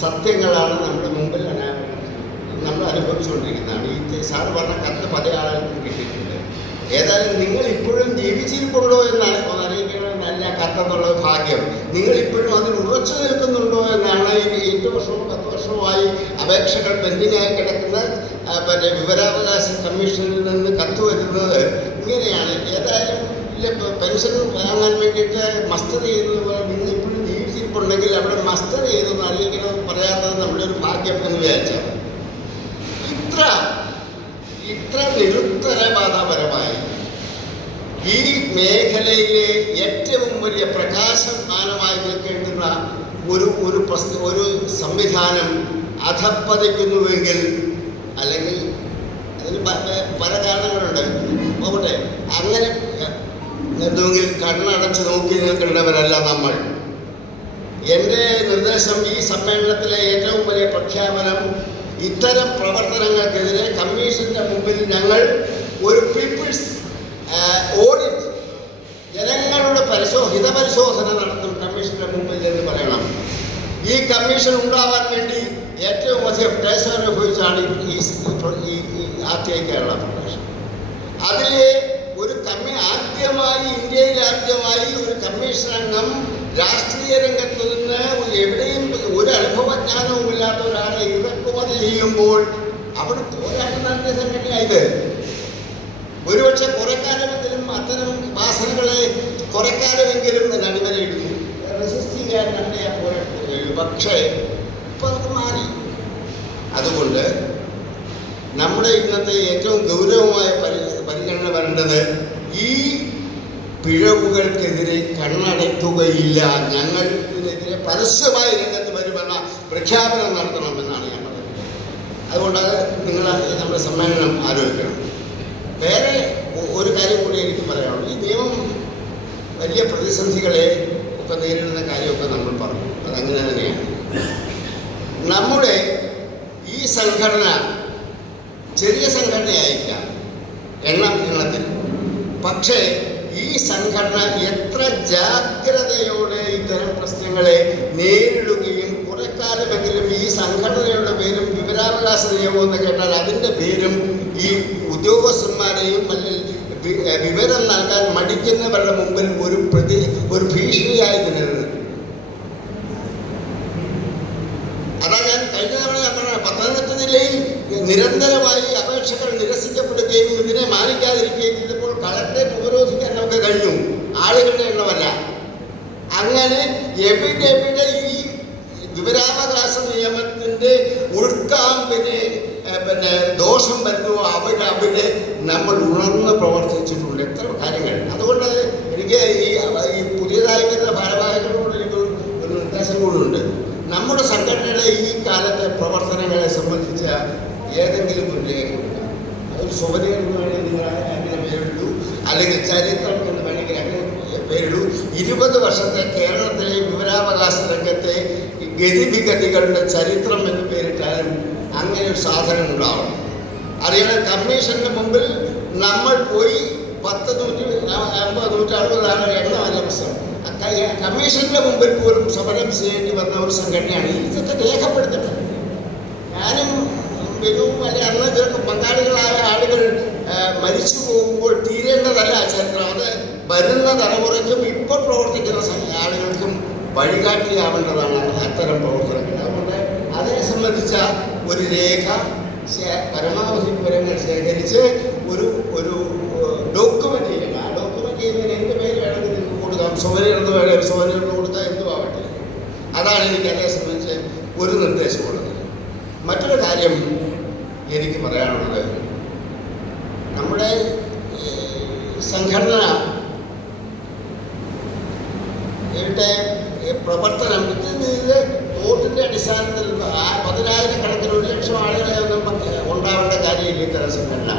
സത്യങ്ങളാണ് നമ്മുടെ മുമ്പിൽ നമ്മൾ അനുഭവിച്ചുകൊണ്ടിരിക്കുന്നതാണ്. ഈ സാറ് പറഞ്ഞ കത്ത് പല ആളുകൾക്കും കിട്ടിയിട്ടുണ്ട്. ഏതായാലും നിങ്ങൾ ഇപ്പോഴും ജീവിച്ചിരിപ്പുണ്ടോ എന്നാണ് അറിയിക്കുന്നത്. നല്ല കത്തെന്നുള്ള ഭാഗ്യം നിങ്ങൾ ഇപ്പോഴും അതിൽ ഉറച്ചു നിൽക്കുന്നുണ്ടോ എന്നാണ്. ഈ 8 വർഷവും 10 വർഷവുമായി അപേക്ഷകൾ പെൻഡിങ്ങായി കിടക്കുന്ന വിവരാവകാശ കമ്മീഷനിൽ നിന്ന് കത്ത് വരുന്നത് ഇങ്ങനെയാണ്. ഏതായാലും പെൻഷൻ വാങ്ങാൻ വേണ്ടിയിട്ട് മസ്റ്റർ ചെയ്യുന്നത് പോലെ നിങ്ങൾ ഇപ്പോഴും ജീവിച്ചിരിപ്പുണ്ടെങ്കിൽ അവിടെ മസ്റ്റർ ചെയ്തെന്ന് അറിയിക്കണം പറയാത്തത് നമ്മുടെ ഒരു ഭാഗ്യം എന്ന് വിചാരിച്ചാൽ ഇത്ര നിരുത്തരവാദപരമായി ഈ മേഖലയിലെ ഏറ്റവും വലിയ പ്രകാശമാനമായി നിൽക്കേണ്ടുന്ന ഒരു സംവിധാനം അധപ്പതിക്കുന്നുവെങ്കിൽ, അല്ലെങ്കിൽ അതിന് പല കാരണങ്ങളുണ്ട്, പോകട്ടെ, അങ്ങനെ എന്തെങ്കിൽ കണ്ണടച്ച് നോക്കി നിൽക്കേണ്ടവരല്ല നമ്മൾ. എൻ്റെ നിർദ്ദേശം ഈ സമ്മേളനത്തിലെ ഏറ്റവും വലിയ പ്രഖ്യാപനം, ഇത്തരം പ്രവർത്തനങ്ങൾക്കെതിരെ കമ്മീഷന്റെ മുമ്പിൽ ഞങ്ങൾ ഒരു പീപ്പിൾസ് ഓഡിറ്റ്, ജനങ്ങളുടെ ഹിതപരിശോധന നടത്തും കമ്മീഷന്റെ മുമ്പിൽ എന്ന് പറയണം. ഈ കമ്മീഷൻ ഉണ്ടാവാൻ വേണ്ടി ഏറ്റവും അധികം ക്ലേശം അനുഭവിച്ചാണ് ഈ RTI കേരള ഫെഡറേഷൻ. അതിലെ ഒരു ഇന്ത്യയിൽ ആദ്യമായി ഒരു കമ്മീഷൻ അംഗം രാഷ്ട്രീയ രംഗത്ത് നിന്ന് എവിടെയും ഒരു അനുഭവജ്ഞാനവും ഇല്ലാത്ത ഒരാളെ ഇറക്കുമതി ചെയ്യുമ്പോൾ അവിടെ പോരാട്ടം നടത്തിയ സംഘടനയായത്. ഒരുപക്ഷെ കുറെക്കാലമെങ്കിലും അത്തരം വാസനകളെ കുറെക്കാലമെങ്കിലും അടിവരയിടുന്നു, റെസിസ്റ്റ് ചെയ്യാൻ നമ്മുടെ ആ പോരാട്ടം കഴിയും. പക്ഷേ ഇപ്പം അത് മാറി. അതുകൊണ്ട് നമ്മുടെ ഇന്നത്തെ ഏറ്റവും ഗൗരവമായ പരിഗണന വരേണ്ടത് ഈ പിഴവുകൾക്കെതിരെ കണ്ണടയ്ക്കുകയില്ല, ഞങ്ങൾ ഇതിനെതിരെ പരസ്യമായി രംഗത്ത് വരുമെന്ന പ്രഖ്യാപനം നടത്തണമെന്നാണ് ഞാൻ പറയുന്നത്. അതുകൊണ്ട് നിങ്ങൾ നമ്മുടെ സമ്മേളനം ആലോചിക്കണം. വേറെ ഒരു കാര്യം കൂടി എനിക്ക് പറയാനുള്ളൂ. ഈ നിയമം വലിയ പ്രതിസന്ധികളെ ഒക്കെ നേരിടുന്ന കാര്യമൊക്കെ നമ്മൾ പറഞ്ഞു, അതങ്ങനെ തന്നെയാണ്. നമ്മുടെ ഈ സംഘടന ചെറിയ സംഘടനയായിരിക്കാം എണ്ണത്തിൽ, പക്ഷേ ഈ സംഘടന എത്ര ജാഗ്രതയോടെ ഇത്തരം പ്രശ്നങ്ങളെ നേരിടുകയും കുറെക്കാലമെങ്കിലും ഈ സംഘടനയുടെ പേരും വിവരാവകാശ നിയമം എന്ന് കേട്ടാൽ അതിൻ്റെ പേരും ഈ ഉദ്യോഗസ്ഥന്മാരെയും അല്ലെങ്കിൽ വിവരം നൽകാൻ മടിക്കുന്നവരുടെ മുമ്പിൽ ഒരു ഭീഷണിയായി നിലനിൽക്കും. അതാ ഞാൻ കഴിഞ്ഞ തവണ ഞാൻ പറഞ്ഞ പത്തനംതിട്ട ജില്ലയിൽ നിരന്തരമായി അപേക്ഷകൾ നിരസിക്കപ്പെടുകയും ഇതിനെ മാനിക്കാതിരിക്കുകയും ചെയ്തപ്പോൾ കളക്ടറേറ്റ് ഉപരോധിക്കാൻ നമുക്ക് കഴിഞ്ഞു, ആളുകളുടെ എണ്ണമല്ല. അങ്ങനെ എവിടെ ഈ വിവരാവകാശ നിയമത്തിൻ്റെ ഉൾക്കാമ്പിന് ദോഷം വരുന്നുവോ അവിടെ നമ്മൾ ഉണർന്ന് പ്രവർത്തിച്ചിട്ടുണ്ട് എത്ര കാര്യങ്ങൾ. അതുകൊണ്ട് എനിക്ക് ഈ പുതിയതായി വരുന്ന ഭാരവാഹികളോട് ഒരു നിർദ്ദേശം കൂടിയുണ്ട്. നമ്മുടെ സംഘടനയുടെ ഈ കാലത്തെ പ്രവർത്തനങ്ങളെ സംബന്ധിച്ച ഏതെങ്കിലും ഒരു രേഖ കൊടുക്കാം. അതൊരു സുവനീർ എന്ന് വേണമെങ്കിൽ നിങ്ങൾ അങ്ങനെ പേരിടൂ, അല്ലെങ്കിൽ ചരിത്രം എന്ന് വേണമെങ്കിൽ അങ്ങനെ പേരിടൂ. 20 വർഷത്തെ കേരളത്തിലെ വിവരാവകാശ രംഗത്തെ ഗതിവിഗതികളുടെ ചരിത്രം എന്ന് പേരിട്ടാലും അങ്ങനെ ഒരു സാധനം ഉണ്ടാവണം. അറിയണം, കമ്മീഷന്റെ മുമ്പിൽ നമ്മൾ പോയി 10-150-160 എണ്ണമല്ല പ്രശ്നം. കമ്മീഷന്റെ മുമ്പിൽ പോലും സമരം ചെയ്യേണ്ടി വന്ന ഒരു സംഘടനയാണ്. ഇതൊക്കെ രേഖപ്പെടുത്തണം. ഞാനും ബിനുവും അല്ലെ അന്ന് ഇതിലൊക്കെ പങ്കാളികളായ ആളുകൾ മരിച്ചു പോകുമ്പോൾ തീരേണ്ടതല്ല ചരിത്രം. അത് വരുന്ന തലമുറയ്ക്കും ഇപ്പോൾ പ്രവർത്തിക്കുന്ന ആളുകൾക്കും വഴികാട്ടിയാവേണ്ടതാണ് അത്തരം പ്രവർത്തനങ്ങൾ. അതുകൊണ്ട് അതിനെ സംബന്ധിച്ച ഒരു രേഖ പരമാവധി വിവരങ്ങൾ ശേഖരിച്ച് ഒരു ഡോക്യുമെന്റ് ചെയ്യണം. ആ ഡോക്യുമെന്റ് ചെയ്യുന്നതിന് എന്ത് പേര് വേണമെങ്കിൽ നിങ്ങൾക്ക് കൊടുക്കാം, സുവനീർന്ന് വേണമെങ്കിൽ സുവനീർന്ന് കൊടുക്കാം, എന്തുമാവട്ടെ. അതാണ് എനിക്ക് അതേ സംബന്ധിച്ച് ഒരു നിർദ്ദേശമുള്ളത്. മറ്റൊരു കാര്യം എനിക്ക് പറയാനുള്ളത്, നമ്മുടെ സംഘടന പ്രവർത്തനം ഇത് വോട്ടിൻ്റെ അടിസ്ഥാനത്തിൽ 10,000 കണക്കിന് 1 ലക്ഷം ആളുകളെ ഒന്നും ഉണ്ടാവേണ്ട കാര്യമില്ല ഇത്തരം സംഘടന.